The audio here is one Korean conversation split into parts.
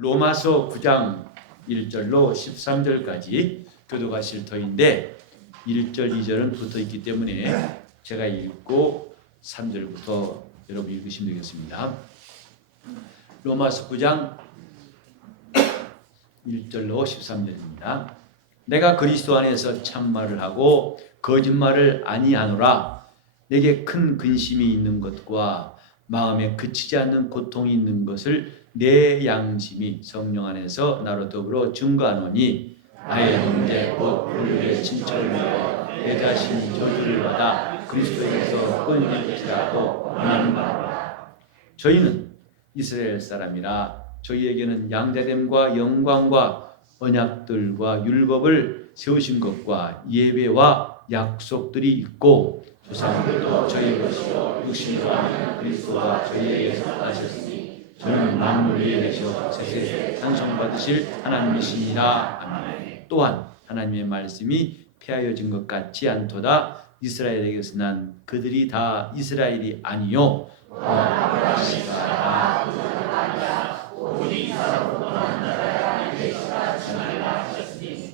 로마서 9장 1절로 13절까지 교도가 실토인데 1절, 2절은 붙어 있기 때문에 제가 읽고 3절부터 여러분 읽으시면 되겠습니다. 로마서 9장 1절로 13절입니다. 내가 그리스도 안에서 참말을 하고 거짓말을 아니하노라. 내게 큰 근심이 있는 것과 마음에 그치지 않는 고통이 있는 것을 내 양심이 성령 안에서 나로 더불어 증거하노니 나의 형제 곧 불의의 친척을 위하여 내 자신이 저주를 받아 그리스도에서 끊임없이라도 원하는 바라. 저희는 이스라엘 사람이라 저희에게는 양자됨과 영광과 언약들과 율법을 세우신 것과 예배와 약속들이 있고 조상들도 저희 것이요 육신으로 하는 그리스도가 저희에게서 나셨으니 저는 만물 위에 계셔 세세에 찬송받으실 하나님이시니라. 아멘. 또한 하나님의 말씀이 폐하여진 것 같지 않도다. 이스라엘에게서 난 그들이 다 이스라엘이 아니요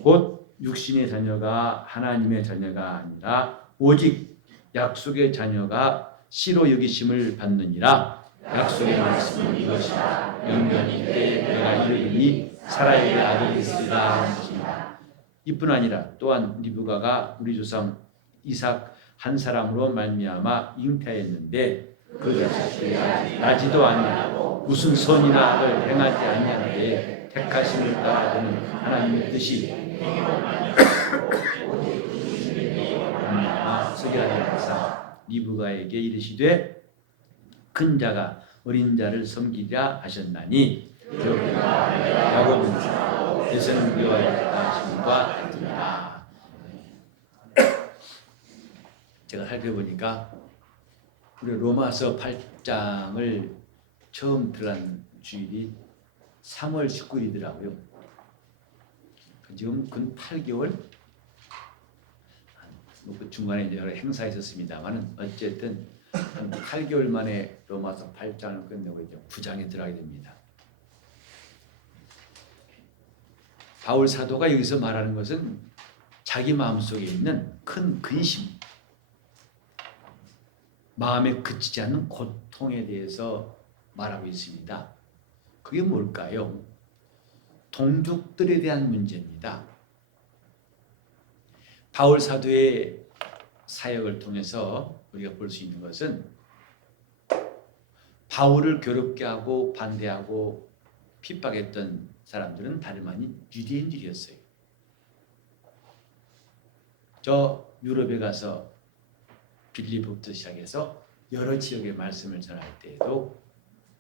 곧 육신의 자녀가 하나님의 자녀가 아니라 오직 약속의 자녀가 씨로 여기심을 받느니라. 약속의 말씀은 이것이라. 영원히 때에 내가 이르리니 사라에게 아들이 있으리라 하시니라. 이뿐 아니라 또한 리브가가 우리 조상 이삭 한 사람으로 말미암아 잉태했는데 그 자식들이 나지도 아니하고 무슨 선이나 을 행하지 아니하는데 택하심을 따르는 하나님의 뜻이 서기하사 리브가에게 이르시되 큰 자가 어린 자를 섬기라 하셨나니 야곱은 대선을 위하였다 하심과 같으니라. 제가 살펴보니까 우리 로마서 8장을 처음 들은 주일이 3월 19일이더라고요. 지금 근 8개월 그 중간에 이제 여러 행사가 있었습니다만은 어쨌든 한 8개월 만에 로마서 8장을 끝내고 이제 9장에 들어가게 됩니다. 바울 사도가 여기서 말하는 것은 자기 마음속에 있는 큰 근심, 마음에 그치지 않는 고통에 대해서 말하고 있습니다. 그게 뭘까요? 동족들에 대한 문제입니다. 바울 사도의 사역을 통해서 우리가 볼 수 있는 것은 바울을 괴롭게 하고 반대하고 핍박했던 사람들은 다름 아닌 유대인들이었어요. 저 유럽에 가서 빌립보부터 시작해서 여러 지역의 말씀을 전할 때에도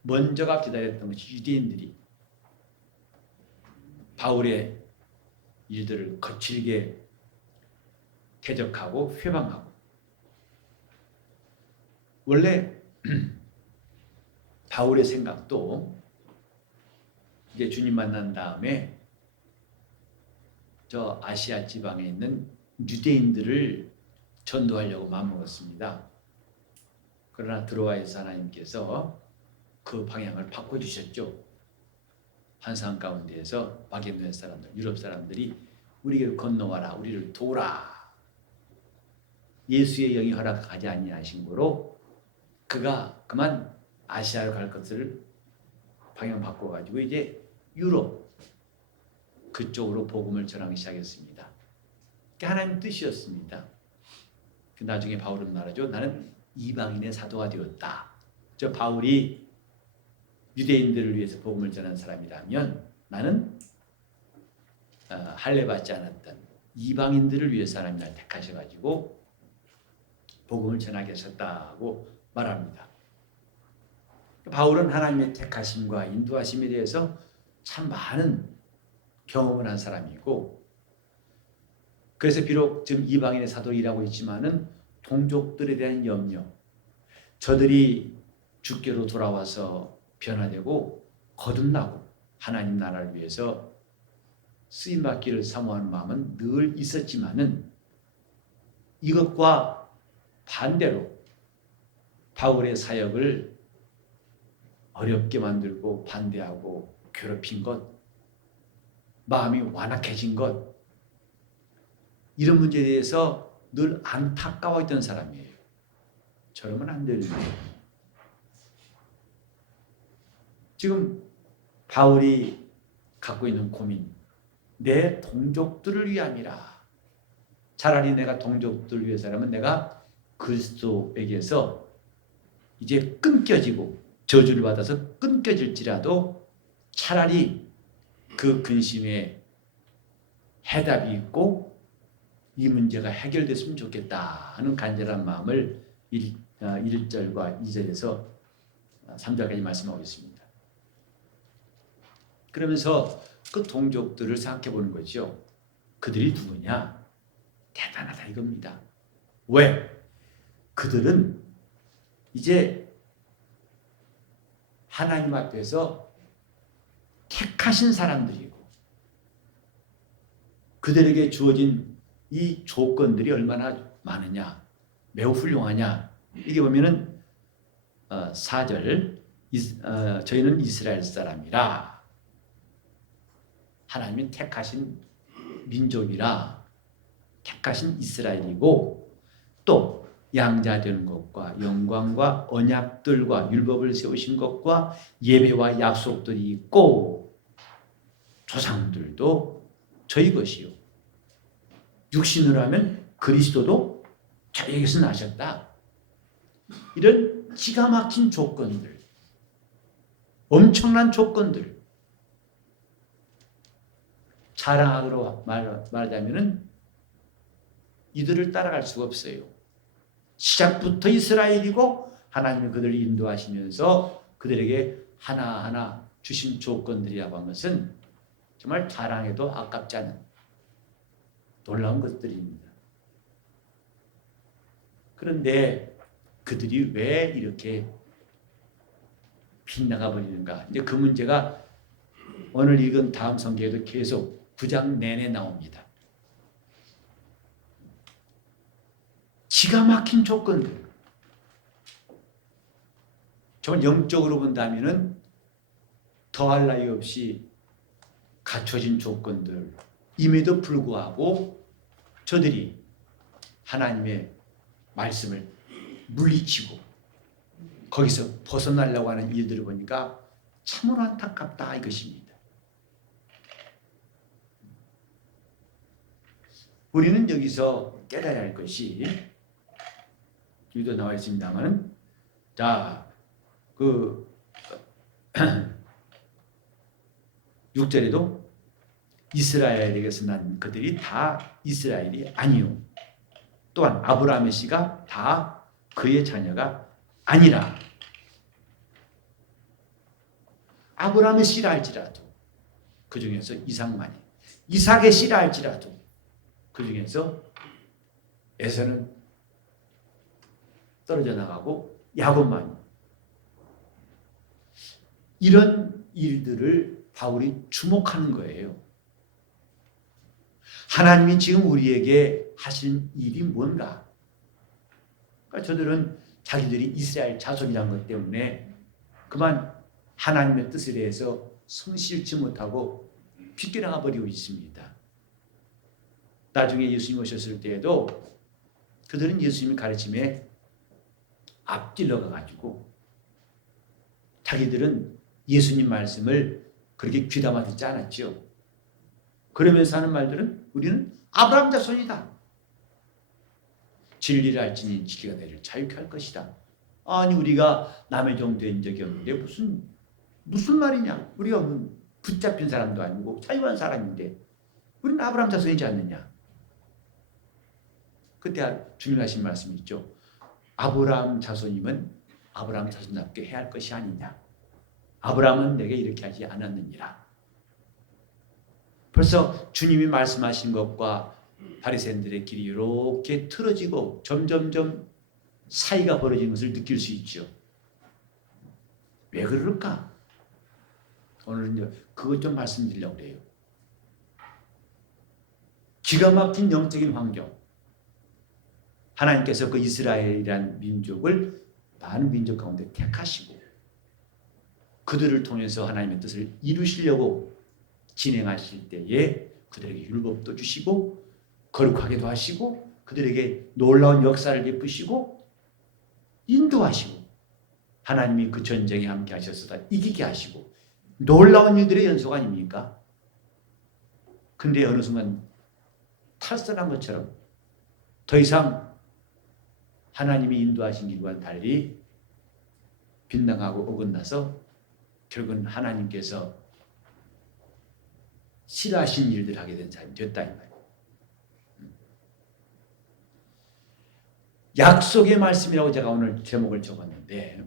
먼저가 기다렸던 것이 유대인들이 바울의 일들을 거칠게 대적하고 회방하고, 원래 바울의 생각도 이제 주님 만난 다음에 저 아시아 지방에 있는 유대인들을 전도하려고 마음먹었습니다. 그러나 드로아에서 하나님께서 그 방향을 바꿔주셨죠. 환상 가운데에서 마게도냐 사람들, 유럽 사람들이 우리를 건너와라, 우리를 도우라. 예수의 영이 허락하지 아니하신 거로 그가 그만 아시아로 갈 것을 방향 바꿔가지고 이제 유럽 그쪽으로 복음을 전하기 시작했습니다. 그게 하나님 뜻이었습니다. 나중에 바울은 말하죠. 나는 이방인의 사도가 되었다. 저 바울이 유대인들을 위해서 복음을 전한 사람이라면 나는 할례받지 않았던 이방인들을 위해서 하나님 날 택하셔가지고 복음을 전하게 하셨다고 말합니다. 바울은 하나님의 택하심과 인도하심에 대해서 참 많은 경험을 한 사람이고, 그래서 비록 지금 이방인의 사도이라고 있지만은 동족들에 대한 염려, 저들이 주께로 돌아와서 변화되고 거듭나고 하나님 나라를 위해서 쓰임받기를 사모하는 마음은 늘 있었지만은 이것과 반대로 바울의 사역을 어렵게 만들고 반대하고 괴롭힌 것, 마음이 완악해진 것, 이런 문제에 대해서 늘 안타까워했던 사람이에요. 저러면 안 되는데. 지금 바울이 갖고 있는 고민, 내 동족들을 위함이라. 차라리 내가 동족들을 위해서라면 내가 그리스도에게서 이제 끊겨지고 저주를 받아서 끊겨질지라도 차라리 그 근심에 해답이 있고 이 문제가 해결됐으면 좋겠다 하는 간절한 마음을 1절과 2절에서 3절까지 말씀하고 있습니다. 그러면서 그 동족들을 생각해 보는 거죠. 그들이 누구냐? 대단하다 이겁니다. 왜? 그들은 이제 하나님 앞에서 택하신 사람들이고 그들에게 주어진 이 조건들이 얼마나 많으냐, 매우 훌륭하냐. 이게 보면은 4절 저희는 이스라엘 사람이라, 하나님이 택하신 민족이라, 택하신 이스라엘이고, 또 양자되는 것과 영광과 언약들과 율법을 세우신 것과 예배와 약속들이 있고 조상들도 저희 것이요, 육신으로 하면 그리스도도 저에게서 나셨다. 이런 기가 막힌 조건들, 엄청난 조건들, 자랑으로 말하자면은 이들을 따라갈 수가 없어요. 시작부터 이스라엘이고 하나님이 그들을 인도하시면서 그들에게 하나하나 주신 조건들이라고 하는 것은 정말 자랑해도 아깝지 않은 놀라운 것들입니다. 그런데 그들이 왜 이렇게 빗나가 버리는가? 이제 그 문제가 오늘 읽은 다음 성경에도 계속 9장 내내 나옵니다. 기가 막힌 조건들. 정말 영적으로 본다면은 더할 나위 없이 갖춰진 조건들 임에도 불구하고 저들이 하나님의 말씀을 물리치고 거기서 벗어나려고 하는 일들을 보니까 참으로 안타깝다 이것입니다. 우리는 여기서 깨달아야 할 것이, 여기도 나와 있습니다만, 자, 6절에도 이스라엘에게서 난 그들이 다 이스라엘이 아니요, 또한 아브라함의 씨가 다 그의 자녀가 아니라. 아브라함의 씨라 할지라도 그 중에서 이삭만이, 이삭의 씨라 할지라도 그 중에서 에서는 떨어져 나가고 야곱만이. 이런 일들을 바울이 주목하는 거예요. 하나님이 지금 우리에게 하신 일이 뭔가? 그러니까 저들은 자기들이 이스라엘 자손이라는 것 때문에 그만 하나님의 뜻에 대해서 성실치 못하고 빗겨나가 버리고 있습니다. 나중에 예수님 오셨을 때에도 그들은 예수님의 가르침에 앞질러 가가지고 자기들은 예수님 말씀을 그렇게 귀담아 듣지 않았죠. 그러면서 하는 말들은 우리는 아브라함 자손이다. 진리를 알지니 진리가 너희를 자유케 할 것이다. 아니 우리가 남의 종 된 적이 없는데 무슨 말이냐. 우리가 붙잡힌 사람도 아니고 자유한 사람인데 우리는 아브라함 자손이지 않느냐. 그때 주님 하신 말씀이 있죠. 아브라함 자손이면 아브라함 자손답게 해야 할 것이 아니냐. 아브라함은 내게 이렇게 하지 않았느니라. 벌써 주님이 말씀하신 것과 바리새인들의 길이 이렇게 틀어지고 점점점 사이가 벌어지는 것을 느낄 수 있죠. 왜 그럴까? 오늘은 그것 좀 말씀드리려고 해요. 기가 막힌 영적인 환경. 하나님께서 그 이스라엘이라는 민족을 많은 민족 가운데 택하시고 그들을 통해서 하나님의 뜻을 이루시려고 진행하실 때에 그들에게 율법도 주시고 거룩하게도 하시고 그들에게 놀라운 역사를 베푸시고 인도하시고 하나님이 그 전쟁에 함께 하셔서 다 이기게 하시고 놀라운 일들의 연속 아닙니까? 근데 어느 순간 탈선한 것처럼 더 이상 하나님이 인도하신 길과는 달리 빗나가고 어긋나서 결국은 하나님께서 싫어하신 일들을 하게 된 사람이 됐다 이 말이에요. 약속의 말씀이라고 제가 오늘 제목을 적었는데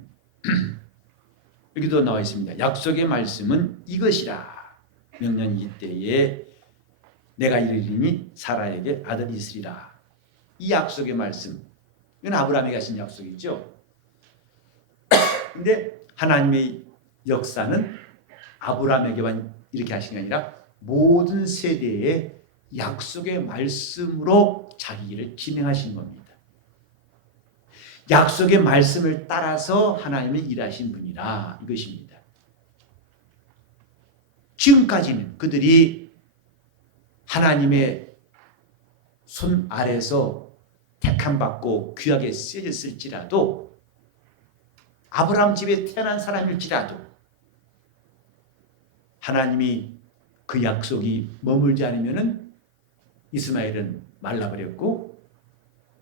여기도 나와 있습니다. 약속의 말씀은 이것이라. 명년 이때에 내가 이르리니 사라에게 아들이 있으리라. 이 약속의 말씀, 이건 아브라함에게 하신 약속이죠. 근데 하나님의 역사는 아브라함에게만 이렇게 하신 게 아니라 모든 세대의 약속의 말씀으로 자기 일을 진행하신 겁니다. 약속의 말씀을 따라서 하나님이 일하신 분이라 이것입니다. 지금까지는 그들이 하나님의 손 아래서 택함받고 귀하게 쓰여졌을지라도 아브라함 집에 태어난 사람일지라도 하나님이 그 약속이 머물지 않으면 이스마엘은 말라버렸고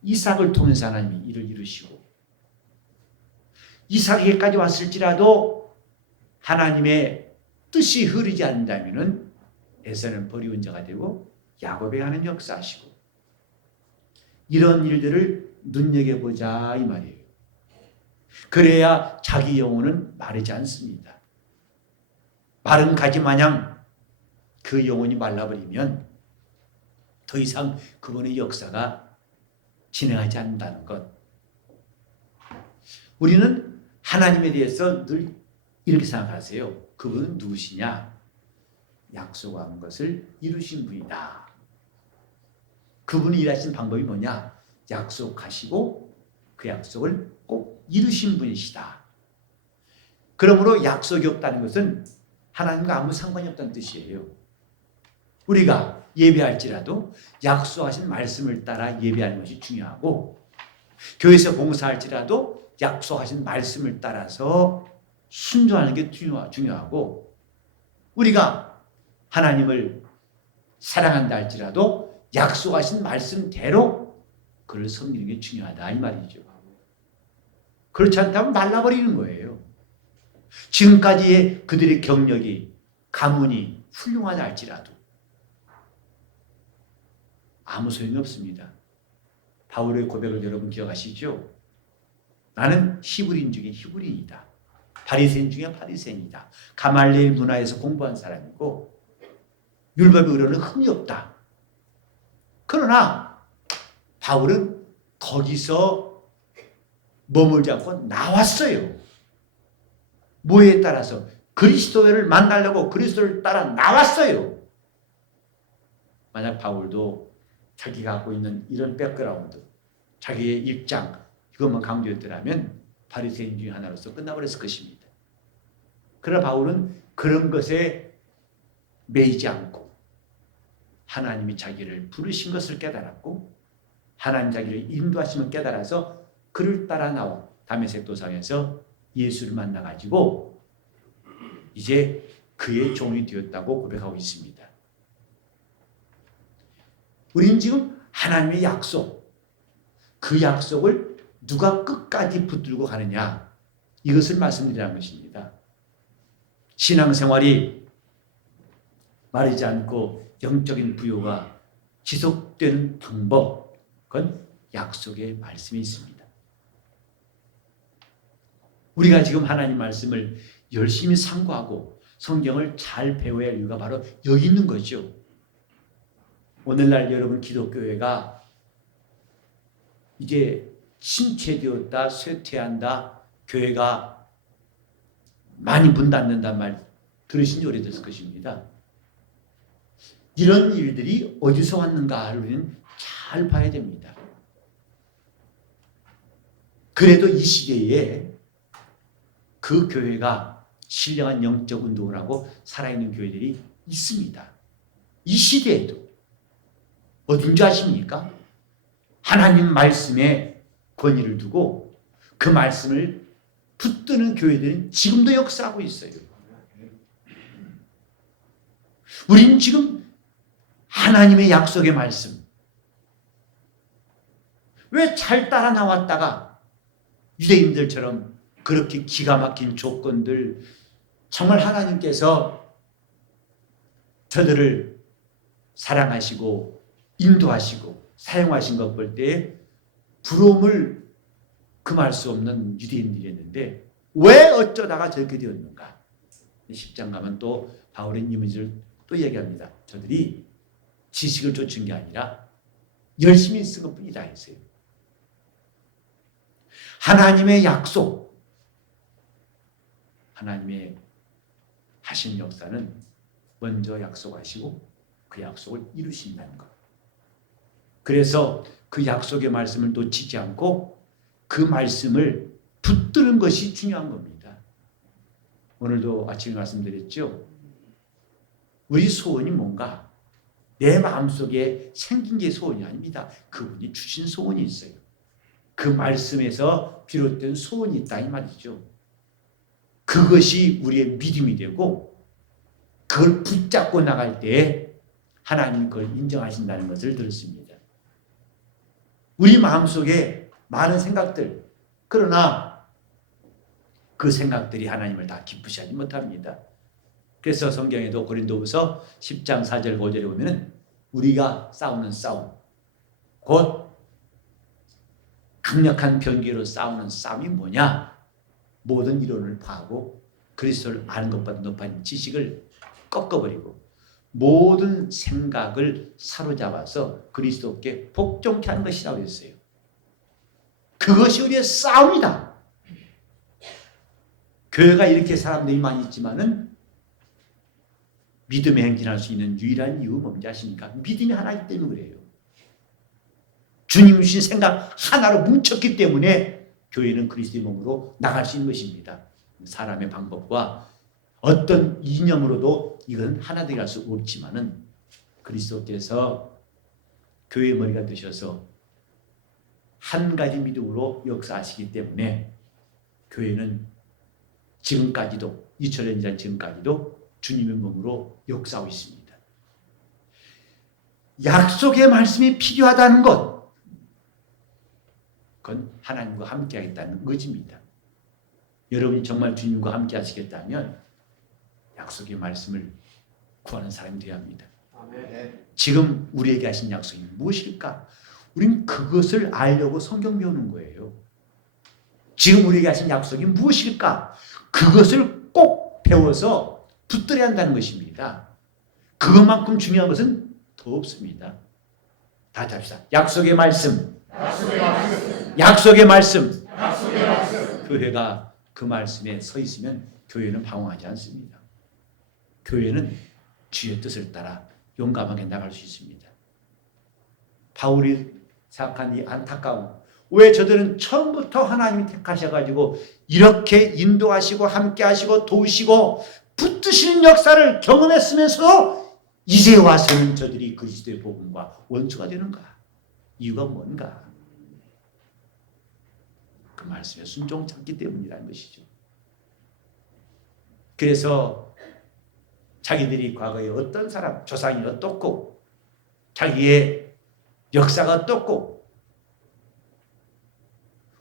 이삭을 통해서 하나님이 이를 이루시고 이삭에게까지 왔을지라도 하나님의 뜻이 흐르지 않는다면 에서는 버리운 자가 되고 야곱에 하는 역사하시고 이런 일들을 눈여겨보자 이 말이에요. 그래야 자기 영혼은 마르지 않습니다. 마른 가지 마냥 그 영혼이 말라버리면 더 이상 그분의 역사가 진행하지 않는다는 것. 우리는 하나님에 대해서 늘 이렇게 생각하세요. 그분은 누구시냐? 약속한 것을 이루신 분이다. 그분이 일하신 방법이 뭐냐? 약속하시고 그 약속을 꼭 이루신 분이시다. 그러므로 약속이 없다는 것은 하나님과 아무 상관이 없다는 뜻이에요. 우리가 예배할지라도 약속하신 말씀을 따라 예배하는 것이 중요하고 교회에서 봉사할지라도 약속하신 말씀을 따라서 순종하는 게 중요하고 우리가 하나님을 사랑한다 할지라도 약속하신 말씀대로 그를 섬기는 게 중요하다 이 말이죠. 그렇지 않다면 말라버리는 거예요. 지금까지의 그들의 경력이 가문이 훌륭하다 할지라도 아무 소용이 없습니다. 바울의 고백을 여러분 기억하시죠? 나는 히브리인 중에 히브리인이다. 바리새인 중에 바리새인이다. 가말리엘 문화에서 공부한 사람이고 율법의 의로는 흠이 없다. 그러나 바울은 거기서 머물지 않고 나왔어요. 뭐에 따라서? 그리스도를 만나려고 그리스도를 따라 나왔어요. 만약 바울도 자기가 갖고 있는 이런 백그라운드, 자기의 입장 이것만 강조했더라면 바리새인 중에 하나로서 끝나버렸을 것입니다. 그러나 바울은 그런 것에 매이지 않고 하나님이 자기를 부르신 것을 깨달았고 하나님 자기를 인도하심을 깨달아서 그를 따라 나와 다메섹 도상에서 예수를 만나가지고 이제 그의 종이 되었다고 고백하고 있습니다. 우리는 지금 하나님의 약속, 그 약속을 누가 끝까지 붙들고 가느냐 이것을 말씀드리는 것입니다. 신앙생활이 마르지 않고 영적인 부요가 지속되는 방법, 그건 약속의 말씀이 있습니다. 우리가 지금 하나님 말씀을 열심히 상고하고 성경을 잘 배워야 할 이유가 바로 여기 있는 거죠. 오늘날 여러분 기독교회가 이제 침체되었다, 쇠퇴한다, 교회가 많이 문 닫는다는 말 들으신 지 오래됐을 것입니다. 이런 일들이 어디서 왔는가를 우리는 잘 봐야 됩니다. 그래도 이 시대에 그 교회가 신령한 영적 운동을 하고 살아있는 교회들이 있습니다. 이 시대에도. 어딘지 아십니까? 하나님 말씀에 권위를 두고 그 말씀을 붙드는 교회들은 지금도 역사하고 있어요. 우리는 지금 하나님의 약속의 말씀, 왜 잘 따라 나왔다가 유대인들처럼 그렇게 기가 막힌 조건들, 정말 하나님께서 저들을 사랑하시고 인도하시고 사용하신 것 볼 때 부러움을 금할 수 없는 유대인들이었는데 왜 어쩌다가 저렇게 되었는가? 10장 가면 또 바울은 이 문제를 또 얘기합니다. 저들이 지식을 쫓은 게 아니라 열심히 쓴 것뿐이다 했어요. 하나님의 약속, 하나님의 하신 역사는 먼저 약속하시고 그 약속을 이루신다는 것. 그래서 그 약속의 말씀을 놓치지 않고 그 말씀을 붙드는 것이 중요한 겁니다. 오늘도 아침에 말씀드렸죠. 우리 소원이 뭔가? 내 마음속에 생긴 게 소원이 아닙니다. 그분이 주신 소원이 있어요. 그 말씀에서 비롯된 소원이 있다 이 말이죠. 그것이 우리의 믿음이 되고 그걸 붙잡고 나갈 때 하나님이 그걸 인정하신다는 것을 들었습니다. 우리 마음속에 많은 생각들, 그러나 그 생각들이 하나님을 다 기쁘시 하지 못합니다. 그래서 성경에도 고린도후서 10장 4절 5절에 보면 우리가 싸우는 싸움, 곧 강력한 병기로 싸우는 싸움이 뭐냐? 모든 이론을 파하고 그리스도를 아는 것보다 높은 지식을 꺾어버리고 모든 생각을 사로잡아서 그리스도께 복종케 하는 것이라고 했어요. 그것이 우리의 싸움이다. 교회가 이렇게 사람들이 많이 있지만은 믿음에 행진할 수 있는 유일한 이유가 뭔지 아십니까? 믿음이 하나이기 때문에 그래요. 주님 주신 생각 하나로 뭉쳤기 때문에 교회는 그리스도의 몸으로 나갈 수 있는 것입니다. 사람의 방법과 어떤 이념으로도 이건 하나 되게 할 수 없지만은 그리스도께서 교회의 머리가 되셔서 한 가지 믿음으로 역사하시기 때문에 교회는 지금까지도 2000년 전 지금까지도 주님의 몸으로 역사하고 있습니다. 약속의 말씀이 필요하다는 것, 그건 하나님과 함께 하겠다는 의지입니다. 여러분이 정말 주님과 함께 하시겠다면 약속의 말씀을 구하는 사람이 되어야 합니다. 아멘. 지금 우리에게 하신 약속이 무엇일까? 우리는 그것을 알려고 성경 배우는 거예요. 지금 우리에게 하신 약속이 무엇일까? 그것을 꼭 배워서 붙들어야 한다는 것입니다. 그것만큼 중요한 것은 더 없습니다. 다 합시다. 약속의 말씀. 약속의 말씀. 약속의 말씀. 약속의 말씀. 교회가 그 말씀에 서 있으면 교회는 방황하지 않습니다. 교회는 주의 뜻을 따라 용감하게 나갈 수 있습니다. 바울이 생각한 이 안타까움, 왜 저들은 처음부터 하나님이 택하셔가지고 이렇게 인도하시고 함께 하시고 도우시고 붙드시는 역사를 경험했으면서도 이제 와서는 저들이 그리스도의 복음과 원수가 되는가? 이유가 뭔가? 그 말씀에 순종찮기 때문이라는 것이죠. 그래서 자기들이 과거에 어떤 사람, 조상이 어떻고 자기의 역사가 어떻고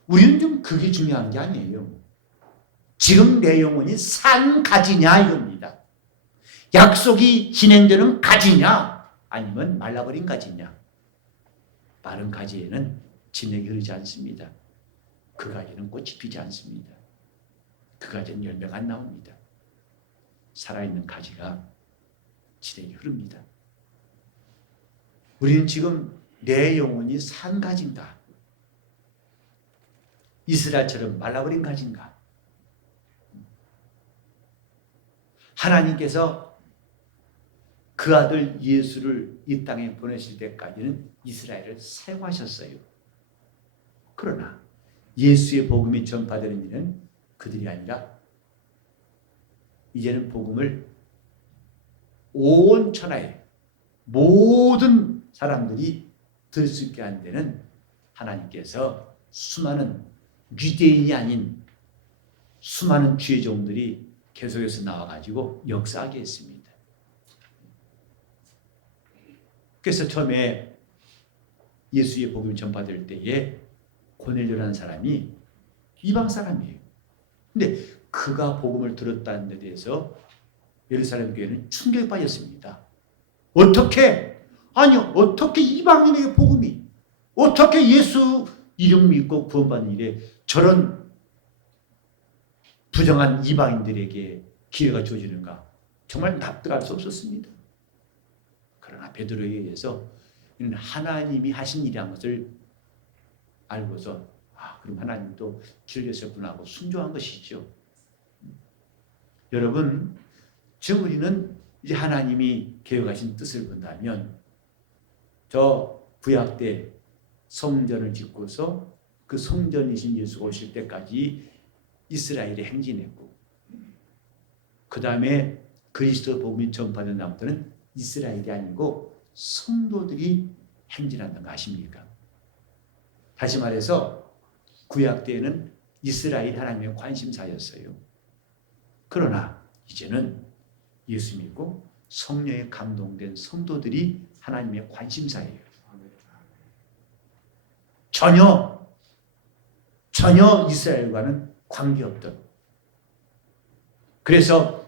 우리는 좀 그게 중요한 게 아니에요. 지금 내 영혼이 산 가지냐 이겁니다. 약속이 진행되는 가지냐 아니면 말라버린 가지냐. 마른 가지에는 진액이 흐르지 않습니다. 그 가지는 꽃이 피지 않습니다. 그 가지는 열매가 안 나옵니다. 살아있는 가지가 진액이 흐릅니다. 우리는 지금 내 영혼이 산 가지인가? 이스라엘처럼 말라버린 가지인가? 하나님께서 그 아들 예수를 이 땅에 보내실 때까지는 이스라엘을 사용하셨어요. 그러나 예수의 복음이 전파되는 일은 그들이 아니라 이제는 복음을 온 천하에 모든 사람들이 들을 수 있게 한 데는 하나님께서 수많은 유대인이 아닌 수많은 주의 종들이 계속해서 나와가지고 역사하게 했습니다. 그래서 처음에 예수의 복음이 전파될 때에 고넬료라는 사람이 이방 사람이에요. 근데 그가 복음을 들었다는 데 대해서 예루살렘 교회는 충격에 빠졌습니다. 어떻게? 아니요. 어떻게 이방인에게 복음이? 어떻게 예수 이름 믿고 구원받는 일에 저런 부정한 이방인들에게 기회가 주어지는가? 정말 납득할 수 없었습니다. 그러나 베드로에 의해서 이는 하나님이 하신 일이라는 것을 알고서 그럼 하나님도 길ges셨구나 하고 순종한 것이죠. 여러분, 지금 우리는 이제 하나님이 계획하신 뜻을 본다면 저 구약 때 성전을 짓고서 그 성전이신 예수가 오실 때까지 이스라엘이 행진했고 그 다음에 그리스도 복음이 전파된 다음부터는 이스라엘이 아니고 성도들이 행진한다는 거 아십니까? 다시 말해서 구약 때에는 이스라엘이 하나님의 관심사였어요. 그러나 이제는 예수 믿고 성령에 감동된 성도들이 하나님의 관심사예요. 전혀 이스라엘과는 관계없던. 그래서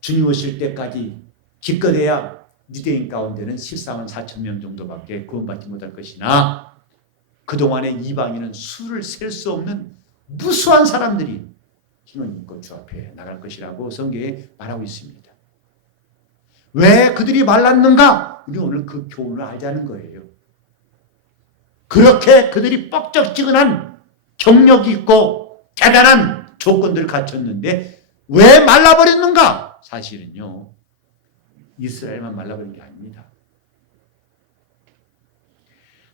주님 오실 때까지 기껏해야 유대인 가운데는 14만 4천 명 정도밖에 구원받지 못할 것이나 그동안에 이방인은 수를 셀 수 없는 무수한 사람들이 힘을 믿고 주 앞에 나갈 것이라고 성경에 말하고 있습니다. 왜 그들이 말랐는가? 우리 오늘 그 교훈을 알자는 거예요. 그렇게 그들이 뻑적지근한 경력이 있고 대단한 조건들을 갖췄는데 왜 말라버렸는가? 사실은요, 이스라엘만 말라버린 게 아닙니다.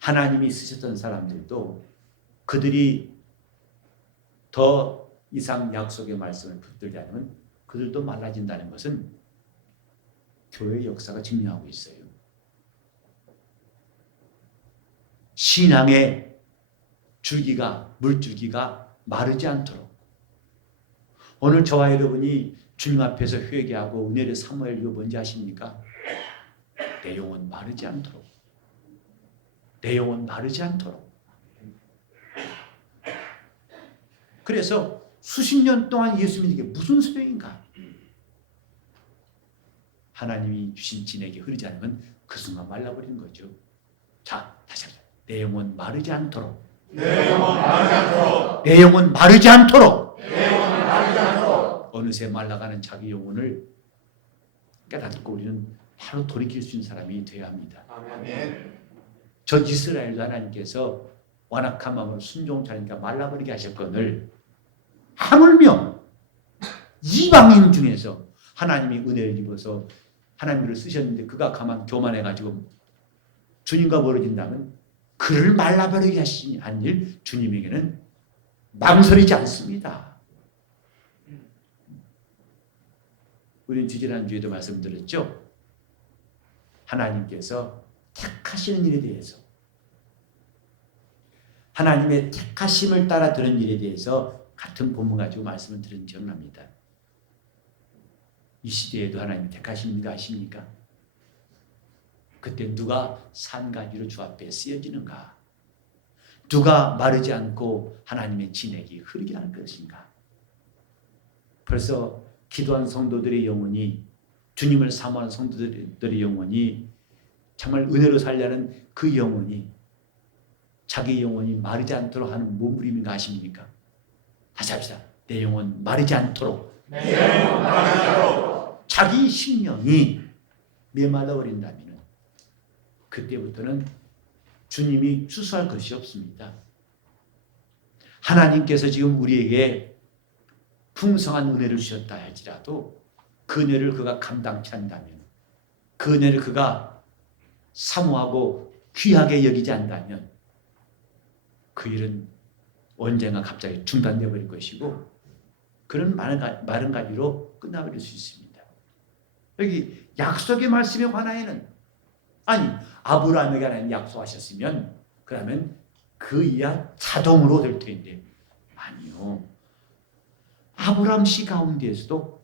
하나님이 쓰셨던 사람들도 그들이 더 이상 약속의 말씀을 붙들지 않으면 그들도 말라진다는 것은 교회의 역사가 증명하고 있어요. 신앙의 줄기가, 물줄기가 마르지 않도록 오늘 저와 여러분이 주님 앞에서 회개하고 은혜를 사모할 이유가 뭔지 아십니까? 내 영혼 마르지 않도록, 내 영혼 마르지 않도록. 그래서 수십 년 동안 예수 믿는 게 무슨 소용인가? 하나님이 주신 진액이 흐르지 않으면 그 순간 말라버리는 거죠. 자, 다시 한번. 내 영혼 마르지 않도록. 내 영혼 마르지 않도록. 내 영혼 마르지 않도록. 내 영혼 마르지 않도록. 어느새 말라가는 자기 영혼을 깨닫고 우리는 바로 돌이킬 수 있는 사람이 되어야 합니다. 아멘. 저 이스라엘도 하나님께서 완악한 마음으로 순종하니까 말라버리게 하셨거늘 하물며 이방인 중에서 하나님이 은혜를 입어서 하나님을 쓰셨는데 그가 가만 교만해가지고 주님과 멀어진다면 그를 말라버리게 하시니 한 일 주님에게는 망설이지 않습니다. 우리는 지지난주에도 말씀드렸죠. 하나님께서 택하시는 일에 대해서 하나님의 택하심을 따라 드는 일에 대해서 같은 본문 가지고 말씀을 드린 기억납니다. 이 시대에도 하나님이 택하신 일 아십니까? 그때 누가 산가지로 주 앞에 쓰여지는가? 누가 마르지 않고 하나님의 진액이 흐르게 하는 것인가? 벌써 기도한 성도들의 영혼이, 주님을 사모하는 성도들의 영혼이, 정말 은혜로 살려는 그 영혼이, 자기 영혼이 마르지 않도록 하는 몸부림인가 아십니까? 다시 합시다. 내 영혼 마르지 않도록. 내 영혼 마르지 않도록. 자기 심령이 메말라 버린다면 그때부터는 주님이 추수할 것이 없습니다. 하나님께서 지금 우리에게 풍성한 은혜를 주셨다 할지라도 그 은혜를 그가 감당치 않는다면, 그 은혜를 그가 사모하고 귀하게 여기지 않는다면 그 일은 언젠가 갑자기 중단되어 버릴 것이고 그런 마른 가지로 끝나버릴 수 있습니다. 여기 약속의 말씀에 관하여는 아니 아브라함에게 하나님 약속하셨으면 그러면 그 이야 자동으로 될 텐데 아니요. 아브라함 씨 가운데에서도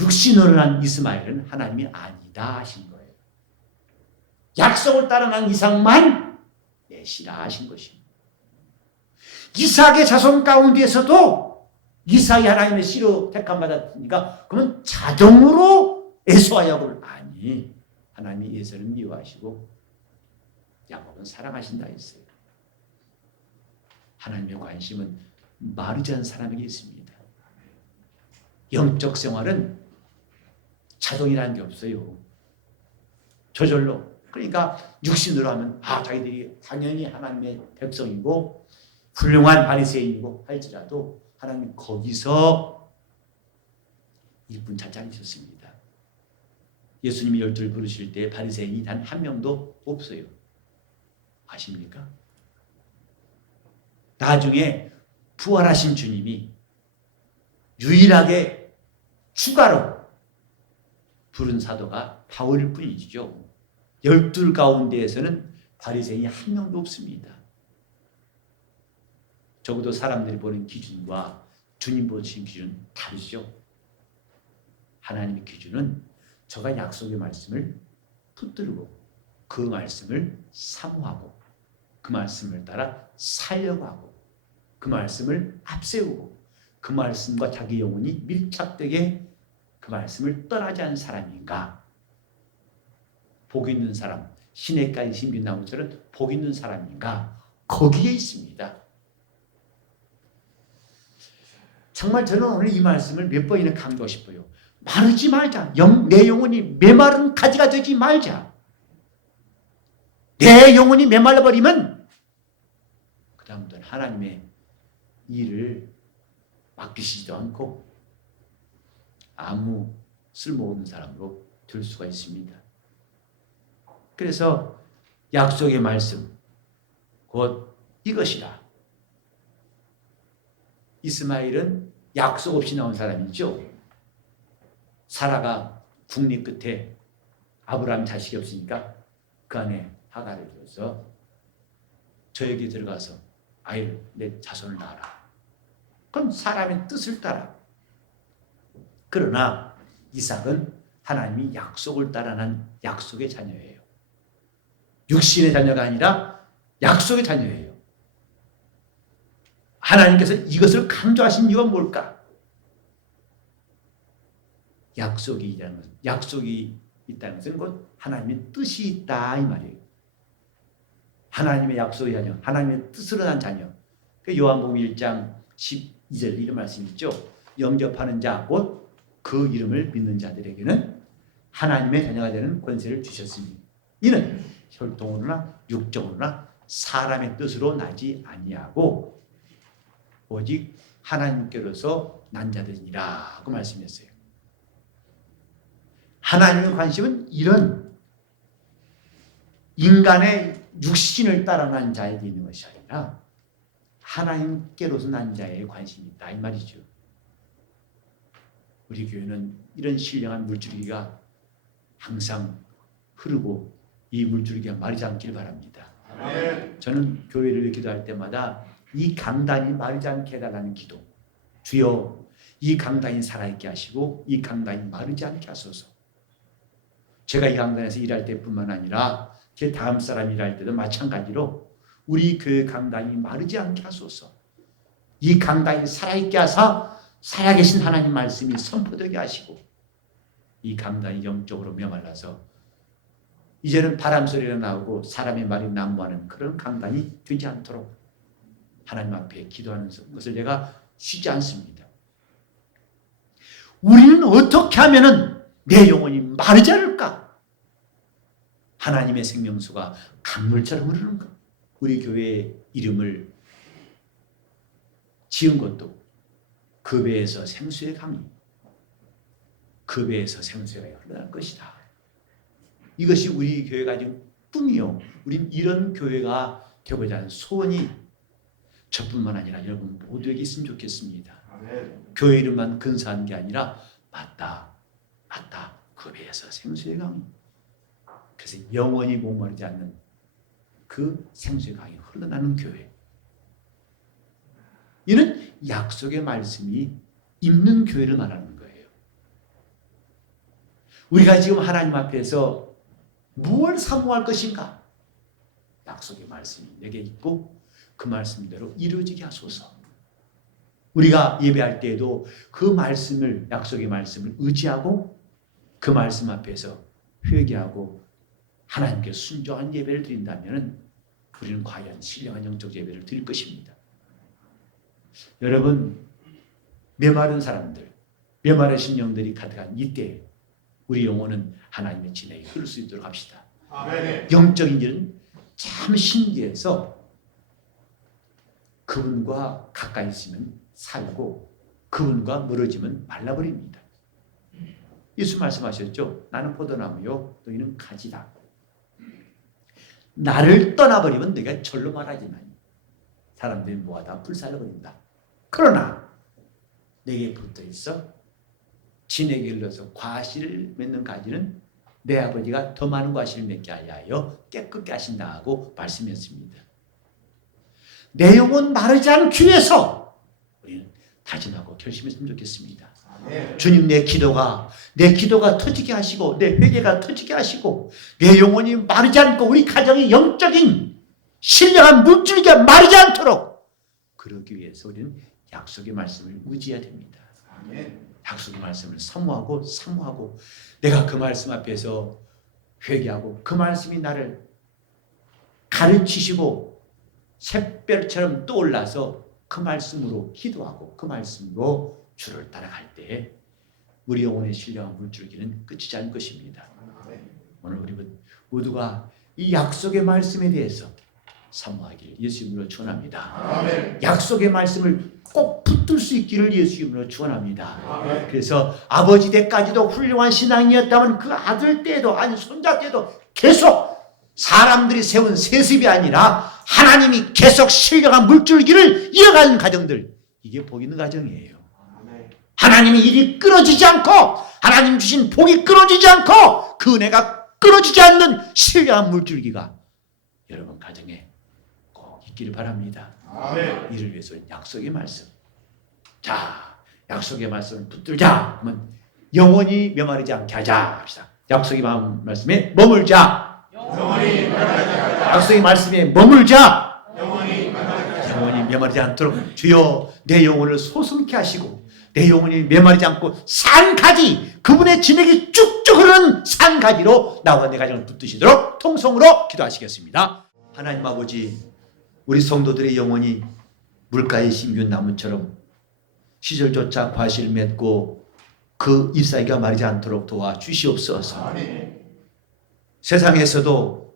육신으로 난 이스마엘은 하나님이 아니다 하신 거예요. 약속을 따라 난 이삭만 내시라 하신 것입니다. 이삭의 자손 가운데에서도 이삭이 하나님의 씨로 택함 받았으니까 그러면 자동으로 에서와 야곱을 아니 하나님이 에서는 미워하시고 야곱은 사랑하신다 했어요. 하나님의 관심은 마르지 않은 사람에게 있습니다. 영적 생활은 자동이라는 게 없어요. 저절로. 그러니까 육신으로 하면 자기들이 당연히 하나님의 백성이고 훌륭한 바리새인이고 할지라도 하나님 거기서 일꾼 찾아내셨습니다. 예수님이 12를 부르실 때 바리새인이 단 한 명도 없어요. 아십니까? 나중에 부활하신 주님이 유일하게 추가로 부른 사도가 바울일 뿐이죠. 12 가운데에서는 바리새인이 한 명도 없습니다. 적어도 사람들이 보는 기준과 주님 보시는 기준은 다르죠. 하나님의 기준은 저가 약속의 말씀을 붙들고 그 말씀을 사모하고 그 말씀을 따라 살려고 하고 그 말씀을 앞세우고 그 말씀과 자기 영혼이 밀착되게 그 말씀을 떠나지 않은 사람인가? 복 있는 사람, 시냇가에 심긴 나무처럼 복 있는 사람인가? 거기에 있습니다. 정말 저는 오늘 이 말씀을 몇 번이나 강조하고 싶어요. 마르지 말자. 내 영혼이 메마른 가지가 되지 말자. 내 영혼이 메말라버리면 그 다음부터는 하나님의 일을 맡기시지도 않고 아무 쓸모없는 사람으로 될 수가 있습니다. 그래서 약속의 말씀 곧 이것이라. 이스마엘은 약속 없이 나온 사람이죠. 사라가 국립 끝에 아브라함 자식이 없으니까 그 안에 하가를 줘서 저에게 들어가서 아이를 내 자손을 낳아라. 그럼 사람의 뜻을 따라. 그러나 이삭은 하나님이 약속을 따라 난 약속의 자녀예요. 육신의 자녀가 아니라 약속의 자녀예요. 하나님께서 이것을 강조하신 이유가 뭘까? 약속이 있다는 것은 곧 하나님의 뜻이 있다 이 말이에요. 하나님의 약속의 자녀, 하나님의 뜻으로 난 자녀. 그 요한복음 1장 12절 이런 말씀이 있죠. 영접하는 자, 곧 그 이름을 믿는 자들에게는 하나님의 자녀가 되는 권세를 주셨으니 이는 혈통으로나 육정으로나 사람의 뜻으로 나지 아니하고 오직 하나님께로서 난 자들이니라 그 말씀이었어요. 하나님의 관심은 이런 인간의 육신을 따라 난 자에게 있는 것이 아니라 하나님께로서 난 자에 관심이 있다 이 말이죠. 우리 교회는 이런 신령한 물줄기가 항상 흐르고 이 물줄기가 마르지 않길 바랍니다. 저는 교회를 기도할 때마다 이 강단이 마르지 않게 해달라는 기도. 주여 이 강단이 살아있게 하시고 이 강단이 마르지 않게 하소서. 제가 이 강단에서 일할 때뿐만 아니라 제 다음 사람 일할 때도 마찬가지로 우리 교회 강단이 마르지 않게 하소서. 이 강단이 살아있게 하사 살아계신 하나님 말씀이 선포되게 하시고 이 강단이 영적으로 메말라서 이제는 바람 소리가 나오고 사람의 말이 난무하는 그런 강단이 되지 않도록 하나님 앞에 기도하는 것을 내가 쉬지 않습니다. 우리는 어떻게 하면은 내 영혼이 마르지 않을까? 하나님의 생명수가 강물처럼 흐르는가? 우리 교회의 이름을 지은 것도 그 배에서 생수의 강이 그 배에서 생수가 흘러날 것이다. 이것이 우리 교회가 가진 꿈이요. 우린 이런 교회가 되고자 하는 소원이 저뿐만 아니라 여러분 모두에게 있으면 좋겠습니다. 교회 이름만 근사한 게 아니라 맞다 그 배에서 생수의 강이, 그래서 영원히 목마르지 않는 그 생수의 강이 흘러나는 교회. 이는 약속의 말씀이 있는 교회를 말하는 거예요. 우리가 지금 하나님 앞에서 무엇을 사모할 것인가? 약속의 말씀이 내게 있고 그 말씀대로 이루어지게 하소서. 우리가 예배할 때에도 그 말씀을, 약속의 말씀을 의지하고 그 말씀 앞에서 회개하고 하나님께 순종한 예배를 드린다면 우리는 과연 신령한 영적 예배를 드릴 것입니다. 여러분, 메마른 사람들, 메마르신 영들이 가득한 이때 우리 영혼은 하나님의 진행에 흐를 수 있도록 합시다. 아멘. 영적인 일은 참 신기해서 그분과 가까이 있으면 살고 그분과 멀어지면 말라버립니다. 예수 말씀하셨죠. 나는 포도나무요 너희는 가지다. 나를 떠나버리면 내가 절로 말하지만 사람들이 모아 다 불살라버린다. 그러나 내게 붙어있어 진에게 흘러서 과실을 맺는 가지는 내 아버지가 더 많은 과실을 맺게 하여 깨끗게 하신다 하고 말씀했습니다. 내 영혼 마르지 않기 위해서 우리는 다짐하고 결심했으면 좋겠습니다. 아멘. 주님, 내 기도가 터지게 하시고 내 회개가 터지게 하시고 내 영혼이 마르지 않고 우리 가정의 영적인 신령한 물줄기가 마르지 않도록 그러기 위해서 우리는 약속의 말씀을 의지해야 됩니다. 아멘. 약속의 말씀을 사모하고 내가 그 말씀 앞에서 회개하고 그 말씀이 나를 가르치시고 샛별처럼 떠올라서 그 말씀으로 기도하고 그 말씀으로 주를 따라갈 때 우리 영혼의 신령한 물줄기는 끝이지 않을 것입니다. 오늘 우리 모두가 이 약속의 말씀에 대해서 사모하길 예수 이름으로 축원합니다. 아멘. 약속의 말씀을 꼭 붙들 수 있기를 예수 이름으로 축원합니다. 아멘. 그래서 아버지 때까지도 훌륭한 신앙이었다면 그 아들 때도 아니 손자 때도 계속 사람들이 세운 세습이 아니라 하나님이 계속 신령한 물줄기를 이어가는 가정들, 이게 복 있는 가정이에요. 하나님의 일이 끊어지지 않고 하나님 주신 복이 끊어지지 않고 그 은혜가 끊어지지 않는 신령한 물줄기가 여러분 가정에 꼭 있기를 바랍니다. 아멘. 이를 위해서 약속의 말씀. 자, 약속의 말씀을 붙들자. 그러면 영원히 메마르지 않게 하자 합시다. 약속의 말씀에 머물자. 영원히 약속의 말씀에 머물자. 영원히 영원히 메마르지 않도록 주여 내 영혼을 소승케 하시고 내 영혼이 메마르지 않고 산가지, 그분의 진액이 쭉쭉 흐르는 산가지로 나와 내 가정을 붙드시도록 통성으로 기도하시겠습니다. 하나님 아버지, 우리 성도들의 영혼이 물가에 심긴 나무처럼 시절조차 과실 맺고 그 잎사귀가 마르지 않도록 도와주시옵소서. 아멘. 세상에서도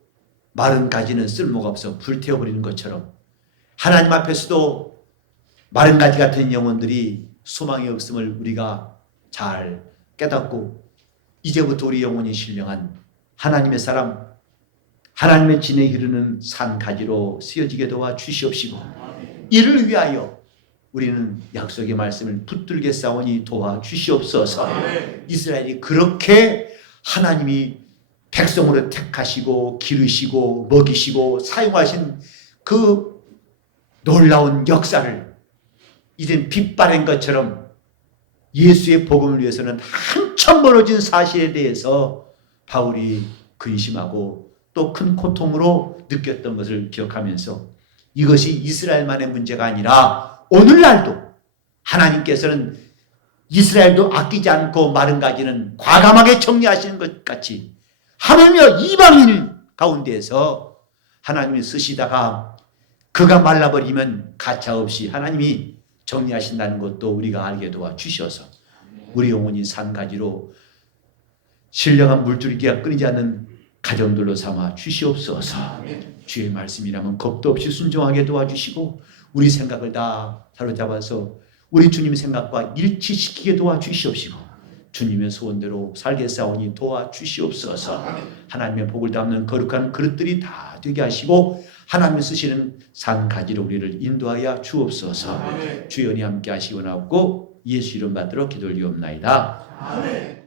마른 가지는 쓸모가 없어 불태워버리는 것처럼 하나님 앞에서도 마른 가지 같은 영혼들이 소망이 없음을 우리가 잘 깨닫고 이제부터 우리 영혼이 신령한 하나님의 사람, 하나님의 진에 흐르는 산 가지로 쓰여지게 도와 주시옵시고 이를 위하여 우리는 약속의 말씀을 붙들게 싸우니 도와 주시옵소서. 이스라엘이 그렇게 하나님이 백성으로 택하시고 기르시고 먹이시고 사용하신 그 놀라운 역사를 이젠 빛바랜 것처럼 예수의 복음을 위해서는 한참 멀어진 사실에 대해서 바울이 근심하고 또 큰 고통으로 느꼈던 것을 기억하면서 이것이 이스라엘만의 문제가 아니라 오늘날도 하나님께서는 이스라엘도 아끼지 않고 마른 가지는 과감하게 정리하시는 것 같이 하물며 이방인 가운데에서 하나님이 쓰시다가 그가 말라버리면 가차없이 하나님이 정리하신다는 것도 우리가 알게 도와 주셔서 우리 영혼이 산가지로 신령한 물줄기가 끊이지 않는 가정들로 삼아 주시옵소서. 주의 말씀이라면 겁도 없이 순종하게 도와주시고 우리 생각을 다 사로잡아서 우리 주님 생각과 일치시키게 도와주시옵시고 주님의 소원대로 살겠사오니 도와주시옵소서. 하나님의 복을 담는 거룩한 그릇들이 다 되게 하시고 하나님 쓰시는 산 가지로 우리를 인도하여 주옵소서. 아멘. 주연이 함께 하시고 나옵고 예수 이름 받들어 기도를 드리옵나이다. 아멘.